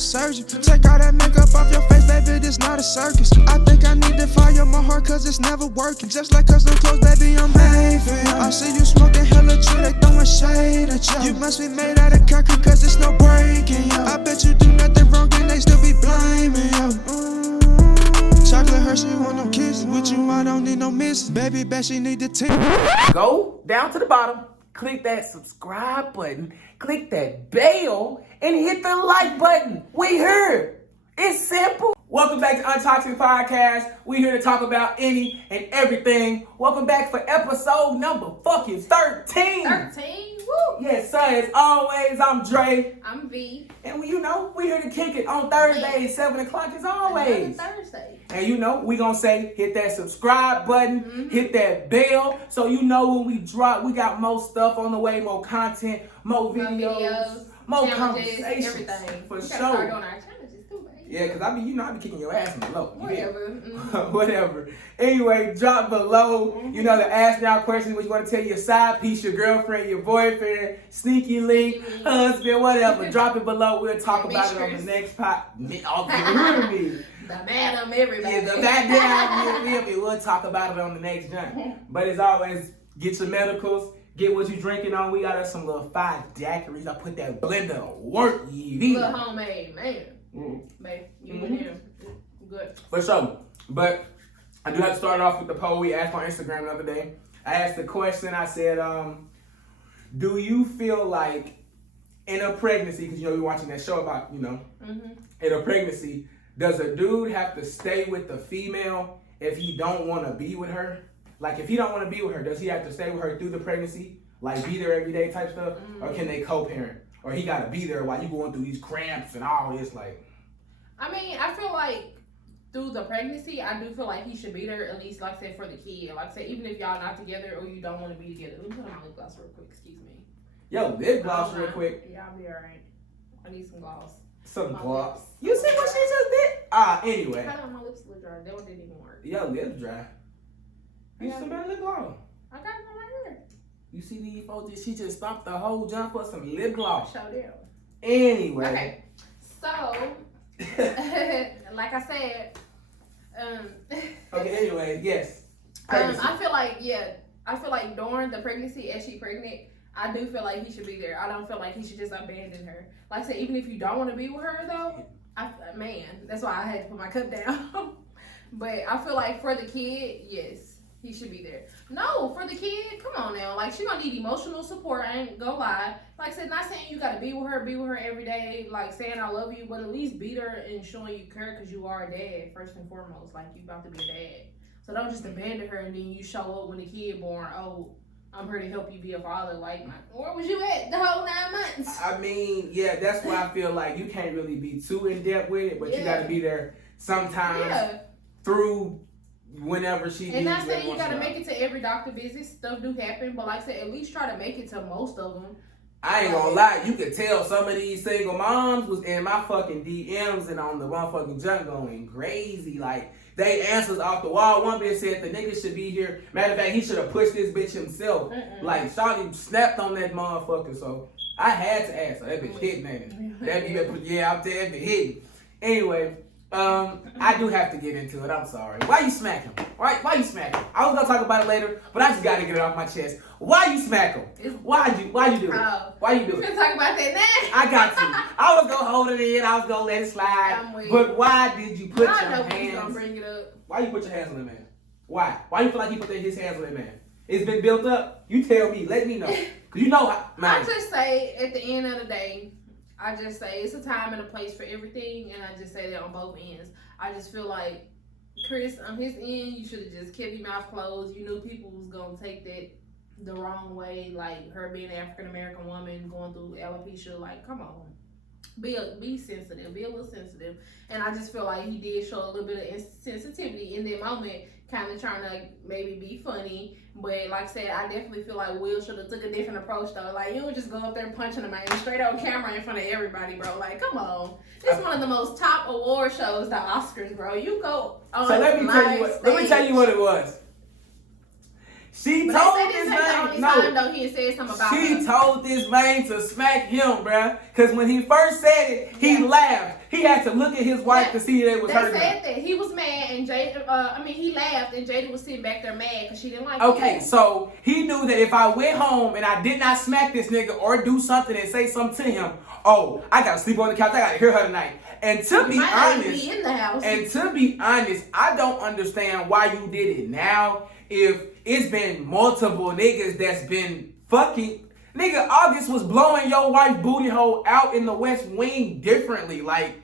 a surgeon. Take all that makeup off your face, baby, this not a circus. I think I need to fire my heart, cause it's never working. Just like custom clothes, baby, I'm made for you. I see you smoking hella true, they throwing shade at you. You must be made out of concrete, cause there's no breaking you. I bet you do nothing wrong, and they still be blaming you. Chocolate Hershey want no kisses. With you, I don't need no misses. Baby, bet she need the tip. Go down to the bottom, click that subscribe button, click that bell, and hit the like button. We here. It's simple. Welcome back to UnToxic Podcast. We here to talk about any and everything. Welcome back for episode number fucking 13. 13? Woo! Yes, sir. As always, I'm Dre. I'm V. And we here to kick it on Thursdays, 7 o'clock as always. Thursday. And we gonna say hit that subscribe button, hit that bell, so you know when we drop, we got more stuff on the way, more content, more videos, more conversations, everything. For we sure. Start on our challenges too, baby. Yeah, cause I be kicking your ass in the low. Whatever. Whatever. Anyway, drop below, the ask now question, what you want to tell your side piece, your girlfriend, your boyfriend, sneaky link, husband, whatever. Drop it below. We'll talk about it on the next pot. The madam, everybody. Yeah, the madam, we'll talk about it on the next jump. But as always, get your medicals, get what you drinking on. We got us some little 5 daiquiris. I put that blender to work. Little homemade, man. Babe, you in here. Good. For sure. But I do have to start off with the poll we asked on Instagram the other day. I asked the question, I said, do you feel like in a pregnancy, because you're watching that show about, in a pregnancy, does a dude have to stay with the female if he don't want to be with her? Like, if he don't want to be with her, does he have to stay with her through the pregnancy? Like, be there every day type stuff? Or can they co-parent? Or he got to be there while you going through these cramps and all this, like... I mean, I feel like through the pregnancy, I do feel like he should be there, at least, like I said, for the kid. Like I said, even if y'all not together or you don't want to be together. Let me put on my lip gloss real quick, excuse me. Yo, lip gloss real quick. Yeah, I'll be alright. I need some gloss. Some gloss. You see what she just did? Anyway. I got my lips a little dry. That one didn't even work. Yo, lips dry. You some better lip gloss. I got it on my hair. You see these folks, she just stopped the whole jump for some lip gloss. Show them. Anyway. Okay. So, like I said, okay, anyway, yes. I feel like during the pregnancy, as she pregnant, I do feel like he should be there. I don't feel like he should just abandon her. Like I said, even if you don't want to be with her though, that's why I had to put my cup down. But I feel like for the kid, yes, he should be there. No, for the kid, come on now. Like, she gonna need emotional support. I ain't gonna lie. Like I said, not saying you gotta be with her every day, like saying I love you, but at least be there and showing you care because you are a dad, first and foremost. Like, you about to be a dad. So don't just abandon her and then you show up when the kid born, oh, I'm here to help you be a father. Like, where was you at the whole 9 months? I mean, yeah, that's why I feel like you can't really be too in depth with it, but you gotta be there sometimes through whenever she needs. And not saying you gotta make it to every doctor visit. Stuff do happen, but like I said, at least try to make it to most of them. I ain't gonna lie, you could tell some of these single moms was in my fucking DMs and on the motherfucking junk going crazy. Like, they answers off the wall. One bitch said the nigga should be here. Matter of fact, he should have pushed this bitch himself. Like, Shawty snapped on that motherfucker, so I had to ask her. That bitch hit, man. That bitch, yeah, I'm telling you, hit. Anyway, I do have to get into it. I'm sorry. Why you smack him? Why you smack him? I was gonna talk about it later, but I just gotta get it off my chest. Why you smack him? Why you do it? Why you do it? We can talk about that now. I got you. I was gonna hold it in. I was gonna let it slide. But why did you put your hands? Gonna bring it up. Why you put your hands on that man? Why? Why you feel like he put his hands on that man? It's been built up. You tell me. Let me know. Cause you know. I just say at the end of the day, I just say it's a time and a place for everything, and I just say that on both ends. I just feel like Chris, on his end, you should have just kept your mouth closed. You knew people was gonna take that the wrong way, like her being an African American woman going through alopecia. Like, come on, be sensitive, be a little sensitive. And I just feel like he did show a little bit of sensitivity in that moment, kind of trying to maybe be funny. But like I said, I definitely feel like Will should have took a different approach though. Like, you would just go up there punching a man straight on camera in front of everybody, bro. Like, come on. This is one of the most top award shows, the Oscars, bro. You go on. So let me tell you what it was. She But told they this said this ain't the only man. time though he had said something about She her. told this man to smack him, bruh. Because when he first said it, he laughed. He had to look at his wife to see that it was her. They said that he was mad and he laughed and Jada was sitting back there mad because she didn't like Okay, him. so he knew that if I went home and I did not smack this nigga or do something and say something to him, oh, I gotta sleep on the couch. I gotta hear her tonight. And to be honest, be in the house. and to be honest, I don't understand why you did it now. If it's been multiple niggas that's been fucking. Nigga, August was blowing your wife booty hole out in the West Wing differently, like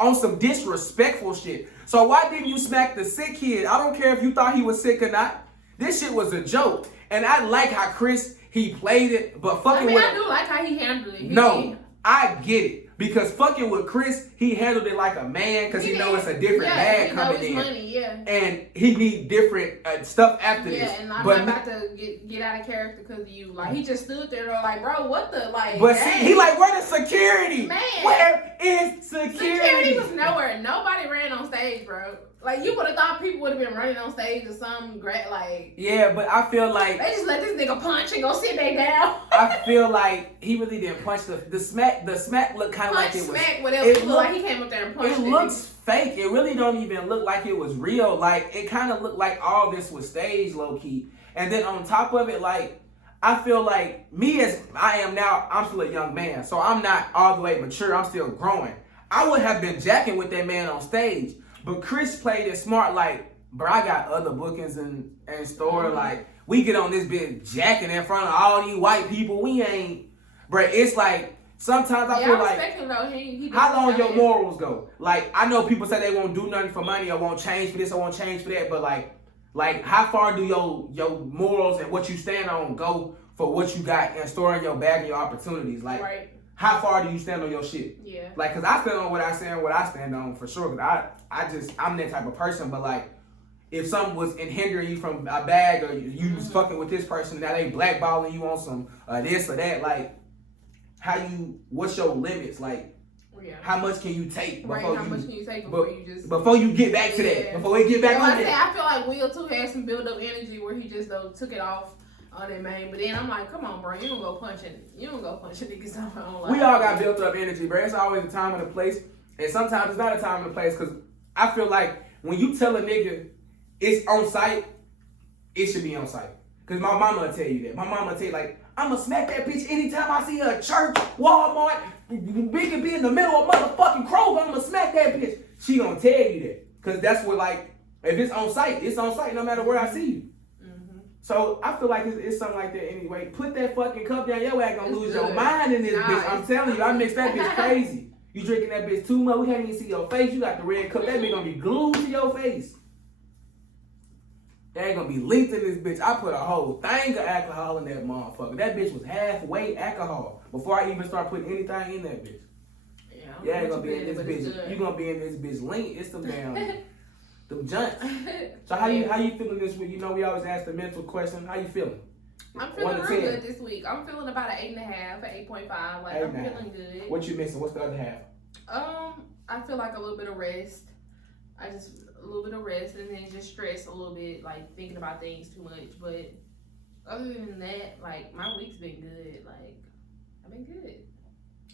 on some disrespectful shit. So why didn't you smack the sick kid? I don't care if you thought he was sick or not. This shit was a joke. And I like how Chris, he played it, but fucking I do like how he handled it. I get it. Because fucking with Chris, he handled it like a man because he know it's a different bag coming in. Money, and he need different stuff after this. Yeah, and I'm not about to get out of character because of you. Like, he just stood there like, bro, what the, like, but see, he like, where the security? Man. Where is security? Security was nowhere. Nobody ran on stage, bro. Like, you would have thought people would have been running on stage or something great, like. Yeah, but I feel like. They just let this nigga punch and go sit back down. I feel like he really didn't punch the smack. The smack looked kind of like it was. Smack, whatever. It looked like he came up there and punched it. It looks fake. It really don't even look like it was real. Like, it kind of looked like all this was staged, low key. And then on top of it, like, I feel like me as I am now, I'm still a young man. So I'm not all the way mature. I'm still growing. I would have been jacking with that man on stage. But Chris played it smart, like, bro, I got other bookings in store. Mm-hmm. Like, we get on this bitch jacking in front of all these white people. We ain't, bro, it's like, sometimes I feel like, he how long your morals go? Like, I know people say they won't do nothing for money or won't change for this or won't change for that, but like how far do your morals and what you stand on go for what you got in store in your bag and your opportunities? Like, right. How far do you stand on your shit? Yeah. Like, cause I stand on what I stand on for sure. Cause I'm that type of person. But like, if something was hindering you from a bag or you was fucking with this person, now they blackballing you on some this or that. Like, what's your limits? Like, how much can you take before before you get back to that? Before we get back on that. I feel like Will too had some build up energy where he just took it off on that man, but then I'm like, come on, bro, you don't go punching niggas on. We all got built up energy, bro. It's always a time and a place, and sometimes it's not a time and a place. Cause I feel like when you tell a nigga it's on site, it should be on site. Cause my mama will tell you that. My mama will tell you like, I'ma smack that bitch anytime I see her at church, Walmart, we can be in the middle of motherfucking Kroger. I'ma smack that bitch. She gonna tell you that, cause that's what like if it's on site no matter where I see you. So I feel like it's something like that anyway. Put that fucking cup down. Your ass gonna lose your mind in this bitch. I'm telling you, I mix that bitch crazy. You drinking that bitch too much. We can't even see your face. You got the red cup. That bitch gonna be glued to your face. That ain't gonna be linked in this bitch. I put a whole thing of alcohol in that motherfucker. That bitch was halfway alcohol before I even start putting anything in that bitch. Yeah, ain't gonna be in this bitch. You gonna be in this bitch linked. It's some damn. Them junks. So how you feeling this week? You know we always ask the mental question. How you feeling? I'm feeling real good this week. I'm feeling about an 8.5, an 8.5. Like I'm feeling good. What you missing? What's the other half? I feel like a little bit of rest. A little bit of rest and then just stress a little bit, like thinking about things too much. But other than that, like my week's been good. Like I've been good.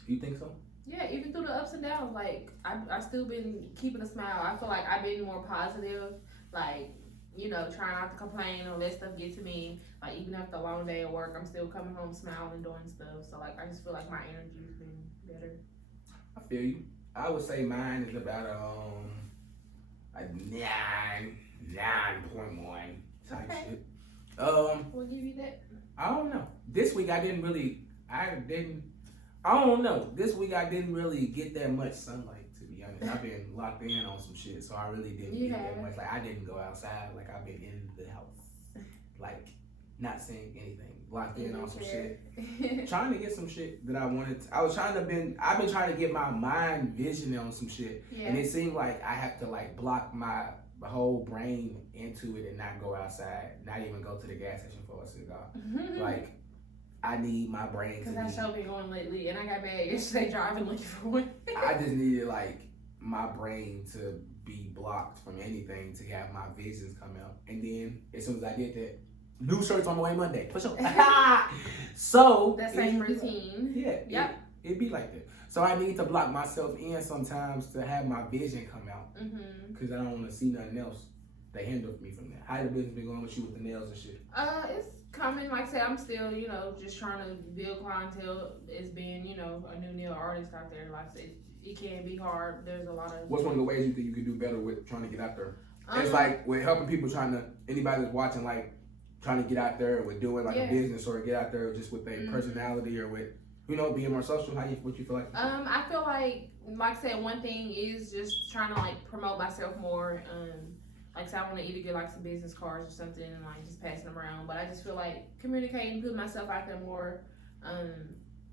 You think so? Yeah, even through the ups and downs, like I still been keeping a smile. I feel like I've been more positive, like, you know, trying not to complain or let stuff get to me. Like even after a long day at work, I'm still coming home smiling, doing stuff. So like I just feel like my energy's been better. I feel you. I would say mine is about a 9.1 type shit. We'll give you that. I don't know. This week I don't know. This week I didn't really get that much sunlight, to be honest. I've been locked in on some shit, so I really didn't get that much. Like, I didn't go outside. Like, I've been in the house. Like, not seeing anything. Locked in on some shit. Trying to get some shit that I wanted to. I've been trying to get my mind vision on some shit. Yeah. And it seemed like I have to, like, block my whole brain into it and not go outside. Not even go to the gas station for a cigar. Like, I need my brain to be... Because I showed been going lately, and I got mad yesterday driving looking for one. I just needed, like, my brain to be blocked from anything to have my visions come out. And then, as soon as I did that, New shirts on the way Monday. For sure. So That same routine. Yeah. Yep. It be like that. So I need to block myself in sometimes to have my vision come out. Because I don't want to see nothing else that hinders me from that. How the business been going with you with the nails and shit? It's coming. Like I said, I'm still, just trying to build clientele. It's being, a new nail artist out there. Like I said, it can be hard. There's a lot of. What's one of the ways you think you could do better with trying to get out there? It's like with helping people anybody that's watching, like trying to get out there with doing like a business or get out there just with their personality or with, being more social. What you feel like? I feel like I said, one thing is just trying to like promote myself more. Like I said, I want to either get like some business cards or something and like just passing them around. But I just feel like communicating, putting myself out there more.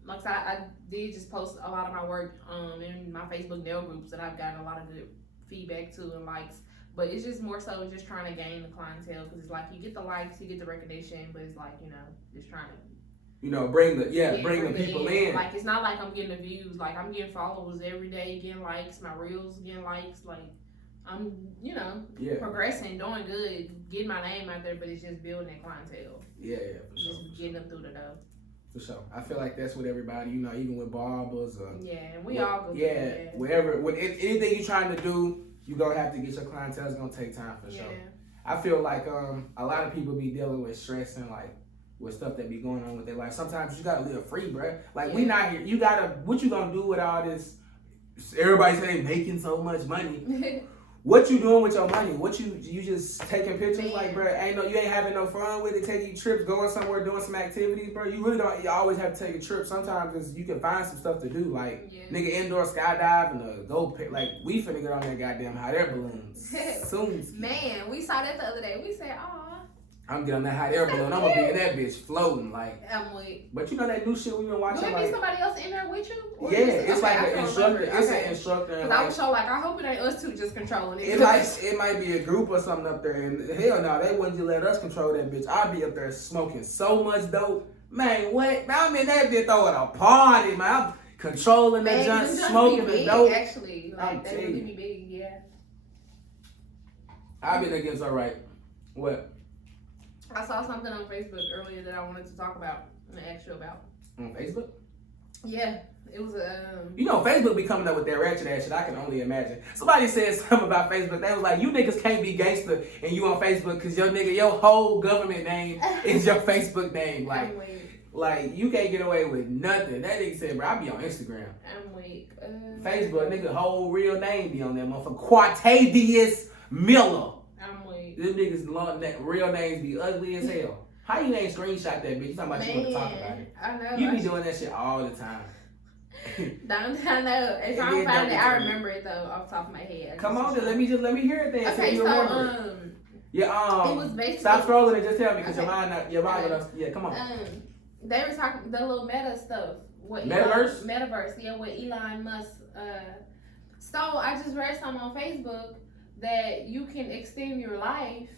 Like I said, I did just post a lot of my work in my Facebook nail groups that I've gotten a lot of good feedback to and likes. But it's just more so just trying to gain the clientele because it's like you get the likes, you get the recognition, but it's like, just trying to bring the people in. Like, it's not like I'm getting the views. Like, I'm getting followers every day, getting likes. My reels getting likes. Like, I'm, progressing, doing good, getting my name out there, but it's just building that clientele. Yeah, for sure. Just getting them through the door. For sure. I feel like that's with everybody, even with barbers. We all go through that. Wherever, with anything you're trying to do, you're going to have to get your clientele. It's going to take time for sure. I feel like a lot of people be dealing with stress and like, with stuff that be going on with their life. Sometimes you gotta live free, bruh. Like, we not here. What you gonna do with all this? Everybody say making so much money. What you doing with your money? What you just taking pictures? Like, bruh, you ain't having no fun with it, taking trips, going somewhere, doing some activities, bro. You really don't, you always have to take a trip. Sometimes you can find some stuff to do, like, nigga indoor skydiving or go pick, like, we finna get on that goddamn hot air balloons soon. Man, we saw that the other day. We said, aw. I'm getting on that hot air balloon. I'm gonna be in that bitch floating like. I'm weak. But that new shit we been watching. Will it be somebody else in there with you? Or it's like an instructor. It's an instructor. Because I was so like, I hope it ain't us two just controlling it. It might be a group or something up there, and hell no, they wouldn't just let us control that bitch. I'd be up there smoking so much dope, man. What? I'm in that bitch throwing a party, man. I'm controlling that junk, smoking the dope. Actually, like they really be big, yeah. I've been against all right. What? I saw something on Facebook earlier that I wanted to talk about and ask you about. On Facebook? Yeah, it was Facebook be coming up with that ratchet ass shit. I can only imagine. Somebody said something about Facebook. They was like, you niggas can't be gangster and you on Facebook because your whole government name is your Facebook name. Like you can't get away with nothing. That nigga said, bro, I be on Instagram. I'm weak. Facebook, nigga, whole real name be on that motherfucker. Quatavius Miller. Them niggas' real names be ugly as hell. How you ain't screenshot that bitch? You talking about you want to talk about it? I know. You be doing that shit all the time. I know. If I don't find it, I remember it though off the top of my head. Come on, then let me hear it then. Okay, so it was basically. Stop scrolling and just tell me because your mind come on. They were talking the little meta stuff. Metaverse? Metaverse, yeah, with Elon Musk. So I just read something on Facebook that you can extend your life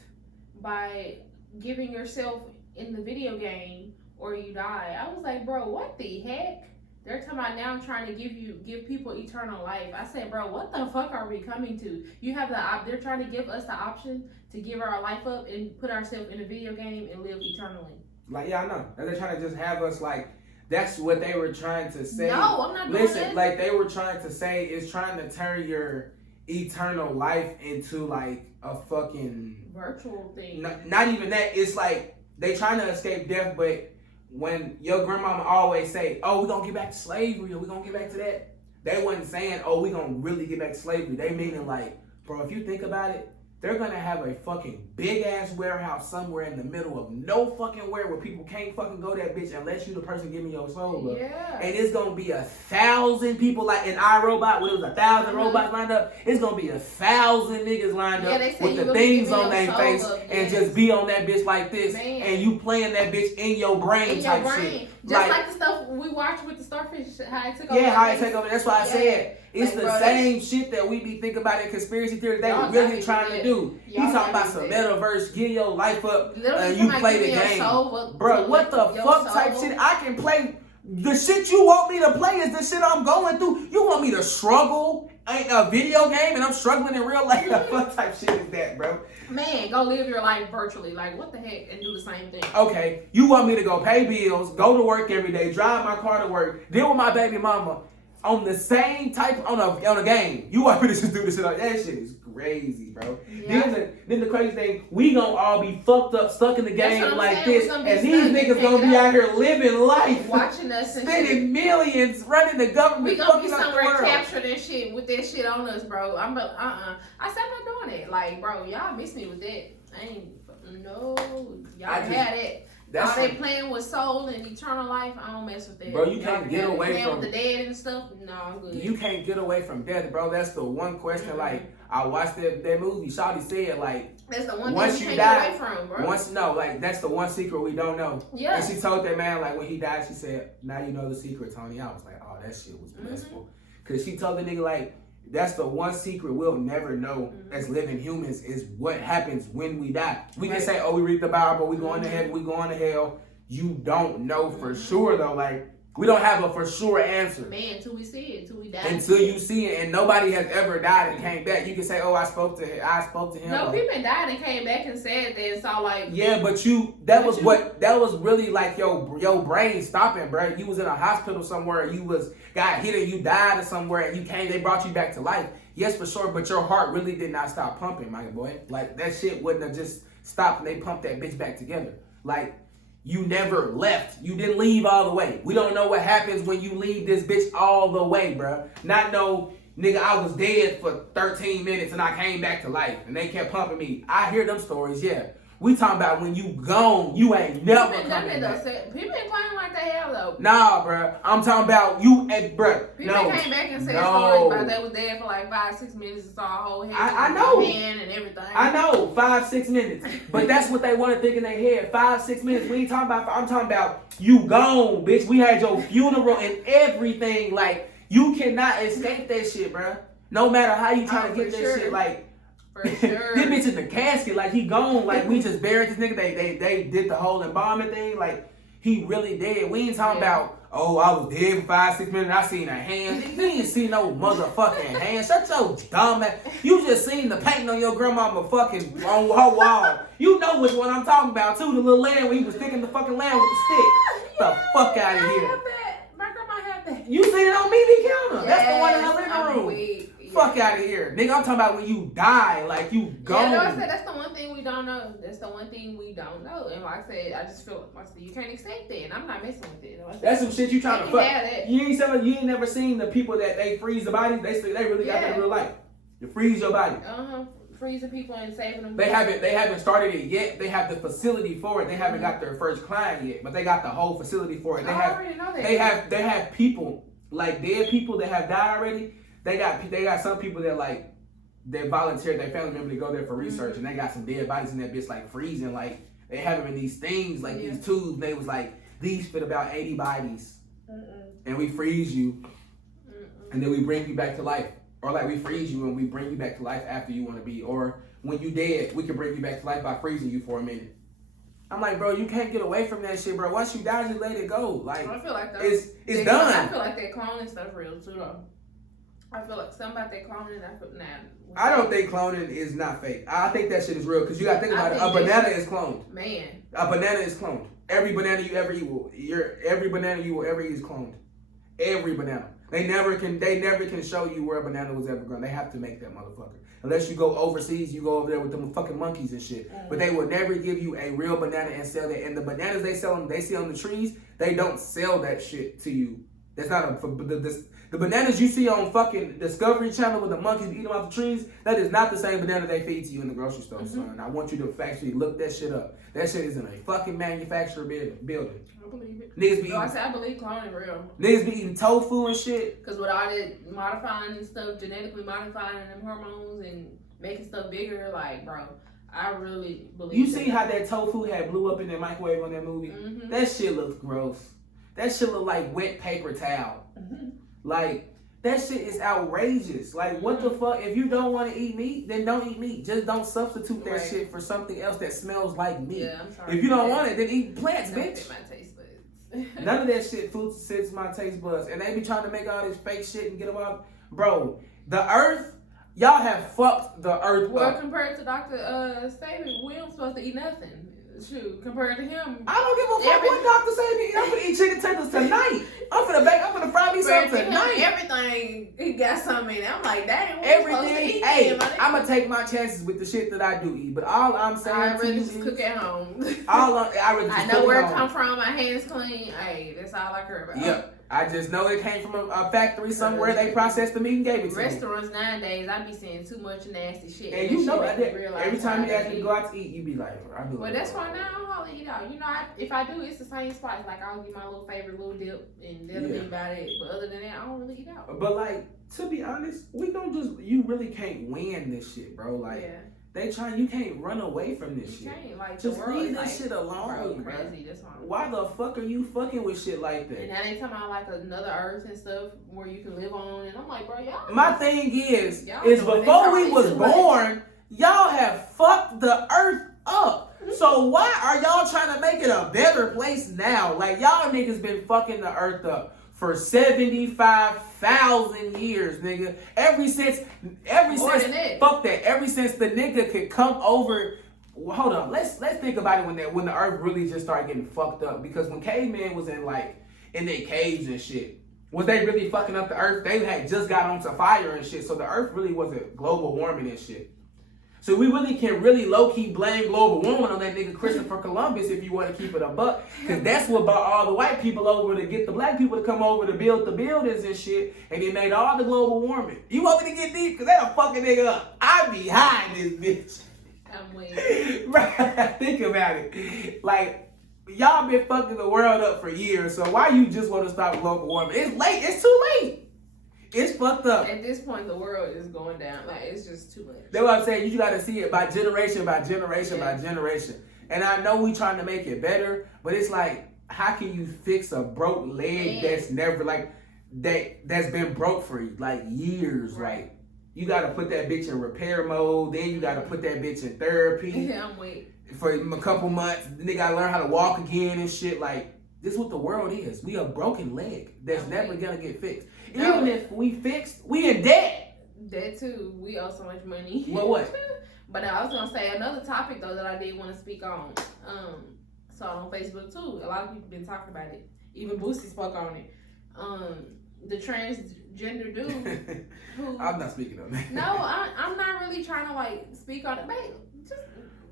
by giving yourself in the video game or you die. I was like, bro, what the heck? They're talking about now trying to give people eternal life. I said, bro, what the fuck are we coming to? You have they're trying to give us the option to give our life up and put ourselves in a video game and live eternally. Like, yeah, I know. And they're trying to just have us like, that's what they were trying to say. No, I'm not doing that. Like they were trying to say is trying to turn your eternal life into like a fucking virtual thing. Not even that. It's like they trying to escape death, but when your grandmama always say, "Oh, we gonna get back to slavery," or "We gonna get back to that," they wasn't saying, "Oh, we gonna really get back to slavery." They meaning like, bro, if you think about it, they're gonna have a fucking big ass warehouse somewhere in the middle of no fucking where people can't fucking go that bitch unless you the person giving your soul. Bro. Yeah. And it's gonna be 1,000 people like in iRobot when it was 1,000 robots lined up. It's gonna be 1,000 niggas lined up with the things on their face and just be on that bitch like this, and you playing that bitch in your brain type shit. Just like the stuff we watched with the starfish, how it took over. Yeah, how it take over. That's why I said it's like, the same shit that we be thinking about in conspiracy theories. They were really trying to do. He's talking about some metaverse, give your life up, and you play the game. Bro, what the fuck type shit? I can play The shit you want me to play is the shit I'm going through. You want me to struggle in a video game and I'm struggling in real life? What type shit is that, bro? Man, go live your life virtually. Like, what the heck? And do the same thing. Okay, you want me to go pay bills, go to work every day, drive my car to work, deal with my baby mama on the same type on a game. You want me to just do this shit? That shit is crazy, bro. Yeah. Then the crazy thing, we gonna all be fucked up, stuck in the game like this, and these niggas gonna be out here living life, watching us and spending millions, running the government. We gonna be somewhere captured and shit with that shit on us, bro. I said I'm not doing it. Like, bro, y'all miss me with that. I ain't y'all had it. All they playing with soul and eternal life, I don't mess with that. Bro, you can't get away from with the dead and stuff. No, I'm good. You can't get away from death, bro. That's the one question. Mm-hmm. Like, I watched that movie. Shawty said, like, that's the one thing you can't get away from, bro. That's the one secret we don't know. Yeah. And she told that man, like, when he died, she said, now you know the secret, Tony. I was like, oh, that shit was blissful. Because she told the nigga, like, that's the one secret we'll never know as living humans is what happens when we die. We can say, oh, we read the Bible, we going to heaven, we going to hell. You don't know for sure, though. Like, we don't have a for sure answer. Man, until we see it, until we die. Until you see it, and nobody has ever died and came back. You can say, "Oh, I spoke to him." No, people died and came back and said that. It's all like, yeah, but that was really like your brain stopping, bro. You was in a hospital somewhere, you got hit and you died or somewhere, and they brought you back to life. Yes, for sure, but your heart really did not stop pumping, my boy. Like, that shit wouldn't have just stopped and they pumped that bitch back together. Like, you never left. You didn't leave all the way. We don't know what happens when you leave this bitch all the way, bro. Not no, nigga, I was dead for 13 minutes and I came back to life and they kept pumping me. I hear them stories, yeah. We talking about when you gone, you ain't never coming back. People ain't claiming like they have, though. Nah, bro. I'm talking about you, bro. People came back and said stories about they was dead for like 5-6 minutes and saw a whole head I know. hand and everything. I know, 5-6 minutes. But that's what they want to think in their head. 5-6 minutes. We ain't talking about, I'm talking about you gone, bitch. We had your funeral and everything. Like, you cannot escape that shit, bro. No matter how you try to get that shit, like, for sure. This bitch in the casket, like, he gone. Like, we just buried this nigga. They did the whole embalming thing. Like, he really dead. We ain't talking about, oh, I was dead for 5-6 minutes and I seen a hand. You ain't seen no motherfucking hand. Shut your dumb ass. You just seen the painting on your grandmama fucking on her wall. You know which one I'm talking about, too. The little lamb when he was sticking the fucking lamb with the stick. Get the fuck out of here. My grandma had that. You seen it on BB Counter. That's the one in the living room. Weak. Fuck out of here. Nigga, I'm talking about when you die, like you gone. Yeah, no, I said that's the one thing we don't know. That's the one thing we don't know. And like I said, I just feel like you can't accept that. And I'm not messing with it. That's some shit you trying to fuck. You ain't never seen the people that they freeze the bodies. They really got that in real life. You freeze your body. Freezing people and saving them. They haven't started it yet. They have the facility for it. They haven't got their first client yet, but they got the whole facility for it. I already know that. They have people, like dead people that have died already. They got some people that like they volunteered their family member to go there for research, and they got some dead bodies in that bitch like freezing. Like, they have them in these things, like these tubes. They was like, these fit about 80 bodies, and we freeze you, and then we bring you back to life, or like we freeze you and we bring you back to life after you want to be, or when you dead, we can bring you back to life by freezing you for a minute. I'm like, bro, you can't get away from that shit, bro. Once you die, just let it go. Like, I feel like it's done. I feel like that cloning stuff real too, though. I feel like something about that cloning. I don't think cloning is not fake. I think that shit is real because you got to think about it. A banana is cloned. Man, a banana is cloned. Every banana you ever eat every banana you will ever eat is cloned. Every banana. They never can show you where a banana was ever grown. They have to make that motherfucker. Unless you go overseas, you go over there with them fucking monkeys and shit. But they will never give you a real banana and sell that. And the bananas they see on the trees, they don't sell that shit to you. That's not the bananas you see on fucking Discovery Channel with the monkeys eating off the trees, that is not the same banana they feed to you in the grocery store, son. I want you to actually look that shit up. That shit is in a fucking manufacturer building. I believe it. Niggas be I believe cloning real. Niggas be eating tofu and shit. Because with all that modifying and stuff, genetically modifying them hormones and making stuff bigger, like, bro, I really believe You see how that tofu had blew up in the microwave on that movie? That shit looks gross. That shit look like wet paper towel. Like, that shit is outrageous. Like, what the fuck? If you don't want to eat meat, then don't eat meat. Just don't substitute that shit for something else that smells like meat. Yeah, I'm sorry. If you don't want it, then eat plants, bitch. My taste buds. None of that shit sits my taste buds. And they be trying to make all this fake shit and get them off. Bro, the earth, y'all have fucked the earth Well, up. compared to Dr. Sabi, we don't supposed to eat nothing. Shoot, compared to him. I don't give a fuck what Dr. Sabi eat. I'm gonna eat chicken tenders tonight. I'm gonna fry me something tonight. Everything, he got something in it. I'm like, dang, what Everything. Hey, I'm gonna take my chances with the shit that I do eat. But all I'm saying I to you really is, just cook at home. I know where it come from. My hands clean. Hey, that's all I care about. Yep. I just know it came from a factory somewhere. They processed the meat and gave it to me. Restaurants nowadays, I be seeing too much nasty shit. And you know that every time you ask me to go out to eat, you be like, I do. Well, that's why now I don't hardly eat out. You know, if I do, it's the same spots. Like I'll get my little favorite little dip, and that'll be about it. But other than that, I don't really eat out. But like, to be honest, you really can't win this shit, bro. Like. Yeah. You can't run away from this shit. Can't. Like, just the world leave is this shit alone, bro. Crazy. That's why the fuck are you fucking with shit like that? And now they talking about like another earth and stuff where you can live on, and I'm like, bro, y'all. My thing is before we was born, y'all have fucked the earth up. So why are y'all trying to make it a better place now? Like y'all niggas been fucking the earth up for 75,000 years, nigga. Ever since fuck that. Ever since the nigga could come over. Well, hold on. Let's think about it when the earth really just started getting fucked up. Because when cavemen was in their caves and shit, was they really fucking up the earth? They had just got onto fire and shit. So the earth really wasn't global warming and shit. So we really can low-key blame global warming on that nigga Christopher Columbus if you want to keep it a buck. Because that's what brought all the white people over to get the black people to come over to build the buildings and shit. And they made all the global warming. You want me to get deep? Because that'll fucking nigga up. I be high in this bitch. I'm with Right. Think about it. Like, y'all been fucking the world up for years. So why you just want to stop global warming? It's late. It's too late. It's fucked up. At this point, the world is going down. Like, it's just too much. That's what I'm saying. You got to see it by generation by generation by generation. And I know we trying to make it better, but it's like, how can you fix a broke leg that's never that's been broke for like years? Right. Like, you got to put that bitch in repair mode. Then you got to put that bitch in therapy. Yeah, I'm waiting. For a couple months. Then they got to learn how to walk again and shit. Like, this is what the world is. We a broken leg that's never going to get fixed. No. Even if we fixed, we in debt. That too. We owe so much money. Well, what? But I was gonna say another topic though that I did want to speak on. Saw it on Facebook too. A lot of people been talking about it. Even Boosie spoke on it. The transgender dude. I'm not speaking on that. No, I'm not really trying to like speak on it. But just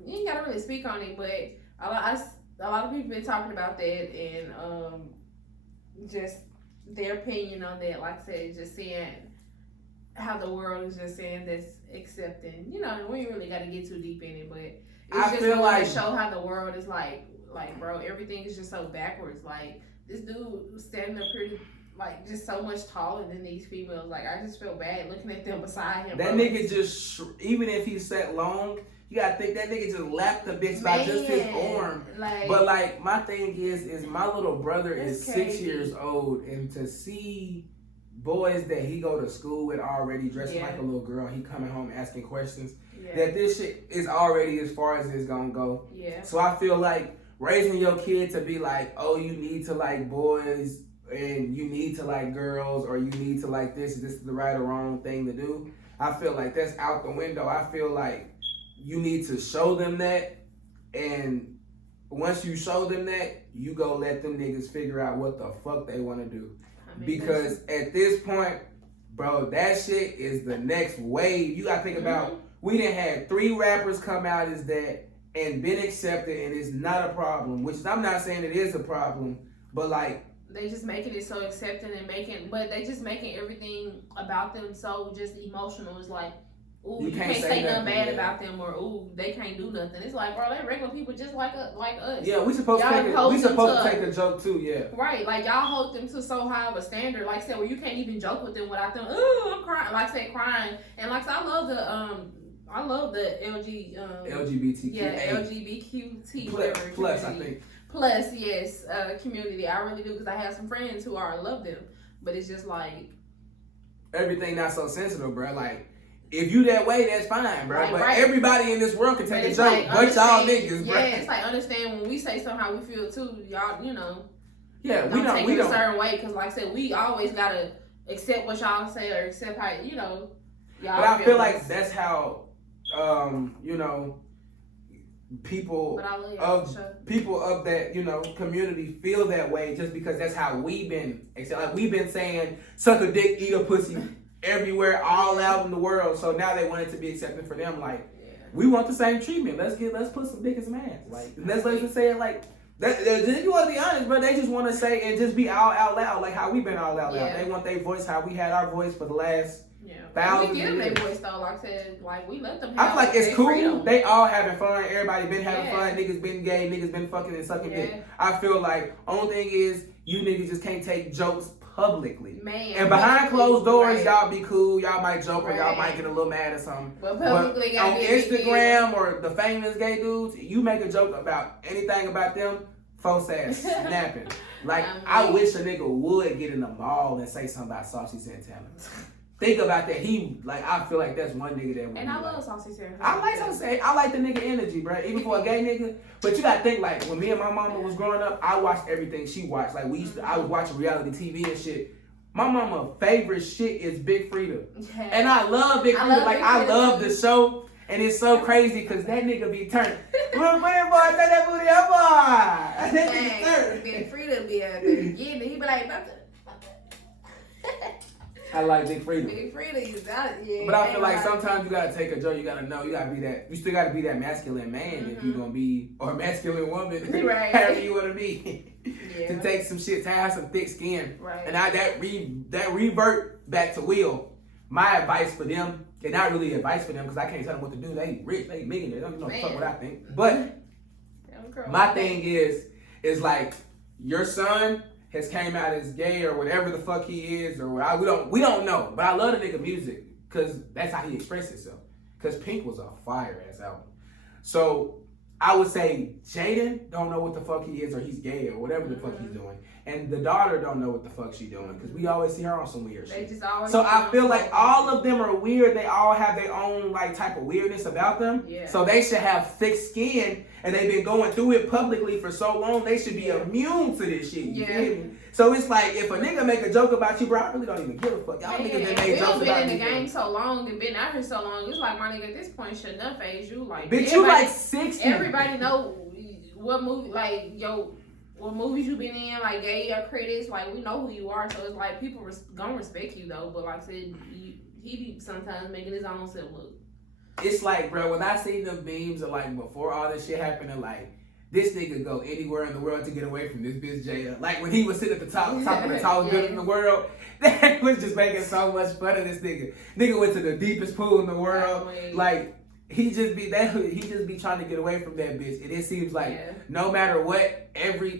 you ain't gotta really speak on it. But a lot of people been talking about that and just their opinion on that. Like I said, just seeing how the world is just saying this accepting. You know, we ain't really got to get too deep in it, but it's just feel like to show how the world is like bro, everything is just so backwards. Like this dude standing up here like just so much taller than these females. Like I just feel bad looking at them beside him. That nigga just even if he sat long, you gotta think that nigga just lapped the bitch by just his arm. Like, but like my thing is my little brother is crazy. 6 years old, and to see boys that he go to school with already dressing like a little girl, he coming home asking questions, that this shit is already as far as it's gonna go. Yeah. So I feel like raising your kid to be like, oh, you need to like boys and you need to like girls, or you need to like this is the right or wrong thing to do. I feel like that's out the window. I feel like you need to show them that, and once you show them that, you go let them niggas figure out what the fuck they want to do. Because at this point, bro, that shit is the next wave. You gotta think about, we done had 3 rappers come out as that and been accepted, and it's not a problem, which I'm not saying it is a problem, but like, they just making it so accepting and but they just making everything about them so just emotional. It's like, ooh, you can't say nothing bad about them, or ooh, they can't do nothing. It's like, bro, they regular people just like us. Yeah, we supposed to take a joke too, yeah. Right, like y'all hold them to so high of a standard, like I said, where you can't even joke with them without them. Ooh, I'm crying, like I said, crying. And like I said, I love the LGBTQ. Yeah, LGBTQ. Plus, I think. Plus, yes, community. I really do, because I have some friends who love them, but it's just like everything not so sensitive, bro. Like, if you that way, that's fine, bro. But everybody in this world can take a joke, but y'all niggas, bro. Yeah, it's like, understand when we say somehow we feel too, y'all, you know. Yeah, don't take it a certain way, because like I said, we always gotta accept what y'all say or accept how y'all. But I feel like that's how people of that community feel that way, just because that's how we've been. Like we've been saying suck a dick, eat a pussy everywhere, all out in the world. So now they want it to be accepted for them. Like we want the same treatment. Let's put some dick in some ass. Like let's just say it like that. If you want to be honest, bro, they just want to say and just be all out loud, like how we've been all out loud. They want their voice, how we had our voice for the last. We give them their voice though, like I said, like we let them have I feel like it's cool. Freedom. They all having fun. Everybody been having fun. Niggas been gay. Niggas been fucking and sucking dick. I feel like only thing is you niggas just can't take jokes publicly. Man. And behind closed doors, y'all be cool. Y'all might joke or y'all might get a little mad or something. But publicly, on Instagram or the famous gay dudes, you make a joke about anything about them, folks ass snapping. Like I wish a nigga would get in the mall and say something about Saucy Santana. Think about that. I feel like that's one nigga that. And I love Saucy Santana. I like Saucy. I like the nigga energy, bro. Even for a gay nigga. But you gotta think, like, when me and my mama was growing up, I watched everything she watched. Like, I was watching reality TV and shit. My mama favorite shit is Big Frida. Yeah. And I love Big Frida. I love the show. And it's so crazy because that nigga be turned. Boy, turn that booty up, boy. That nigga turned. Big Frida be out there getting it. He be like, I like Big Frida. Big Frida is out, But I feel like sometimes you gotta take a joke. You gotta know. You gotta be that. You still gotta be that masculine man if you're gonna be, or masculine woman, however you wanna be. To take some shit, to have some thick skin. Right. And that revert back to Will. My advice for them, and not really advice for them because I can't tell them what to do. They rich, they millionaires. They don't know fuck what I think. But my thing is like your son has came out as gay or whatever the fuck he is, or we don't know. But I love the nigga music because that's how he expressed himself. Because Pink was a fire ass album. So I would say Jaden don't know what the fuck he is, or he's gay or whatever the fuck he's doing, and the daughter don't know what the fuck she doing because we always see her on some weird shit. So I feel like all of them are weird. They all have their own like type of weirdness about them. Yeah. So they should have thick skin, and they've been going through it publicly for so long. They should be immune to this shit. You feel me? So it's like if a nigga make a joke about you, bro, I really don't even give a fuck. Y'all niggas that made jokes about me. Been in the game so long and been out here so long. It's like, my nigga, at this point should enough age you. Like, bitch, you like 60. Everybody know what movie, like, what movies you been in, like gay or critics. Like, we know who you are. So it's like people gonna respect you though. But like I said, he be sometimes making his own self look. It's like, bro, when I see the memes of like before all this shit happened, like, this nigga go anywhere in the world to get away from this bitch Jada. Like when he was sitting at the top of the tallest building in the world, that was just making so much fun of this nigga. Nigga went to the deepest pool in the world. Like he just be trying to get away from that bitch. And it seems like no matter what,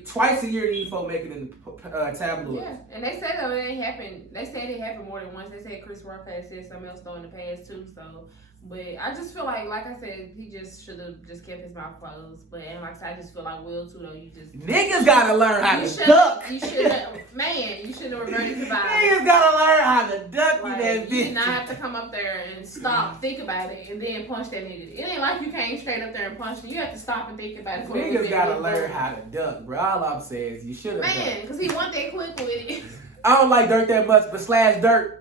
twice a year these folk make it in the tabloids. Yeah, and they said that it ain't happened. They said it happened more than once. They said Chris Rock had said something else though in the past too. So. But I just feel like I said, he just should have just kept his mouth closed. But and like I said, I just feel like Will too though. You just niggas gotta learn how to duck. You should have, man. You should have reverted to violence. Niggas gotta learn how to duck. Like, that bitch. You did not have to come up there and stop, think about it, and then punch that nigga. It ain't like you came straight up there and punched him. You have to stop and think about it. Niggas gotta learn how to duck, bro. All I'm saying is you should have. Man, because he went that quick with it. I don't like Dirt that much, but slash Dirt.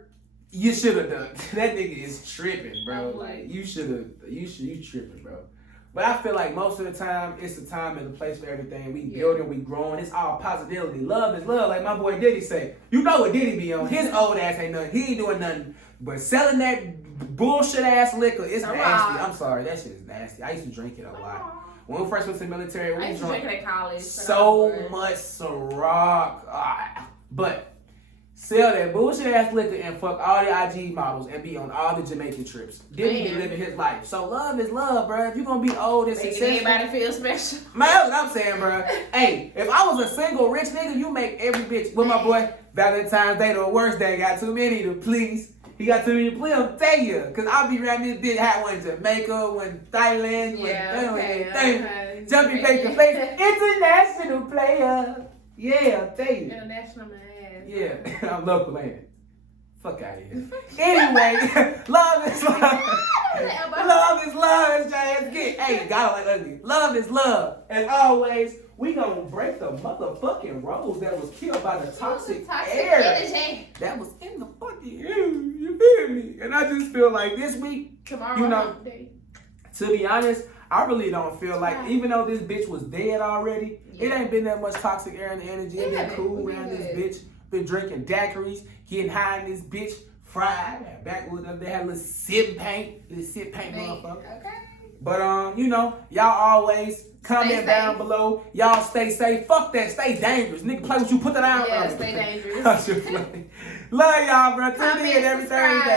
You should have done. That nigga is tripping, bro. Like you tripping, bro. But I feel like most of the time, it's a time and a place for everything. We building, we growing. It's all positivity. Love is love. Like my boy Diddy say. You know what Diddy be on. His old ass ain't nothing. He ain't doing nothing but selling that bullshit ass liquor. It's nasty. I'm sorry. That shit is nasty. I used to drink it a lot. When we first went to the military, we drank it at college. So much Ciroc. But sell that bullshit ass liquor and fuck all the IG models and be on all the Jamaican trips. Diddy be living his life. So love is love, bro. If you gonna be old and successful, everybody feel special. Man, that's what I'm saying, bro. Hey, if I was a single rich nigga, you make every bitch. With my boy, Valentine's Day, the worst day. Got too many to please. He got too many to please. I'll tell you, cause I'll be around this bitch. Had one in Jamaica, one Thailand, one jumping face to face. International player. Yeah, I'll tell you. International man. Yeah, I'm local, ain't it? Fuck out of here. Anyway, love is love. Love is love, as James get. Hey, God like ugly. Love is love. As always, we gonna break the motherfucking rose that was killed by the toxic air that was in the fucking air. You feel me? And I just feel like this week, tomorrow, you know, to be honest, I really don't feel like, even though this bitch was dead already, it ain't been that much toxic air and energy. It been cool around this bitch. Been drinking daiquiris, getting high in this bitch, fried. Backwood up there had a little sip paint motherfucker. Okay. But you know, y'all always comment down below. Y'all stay safe. Fuck that. Stay dangerous. Nigga, play what you put that out. Yeah, stay dangerous. Love y'all, bro. Tune in every Thursday.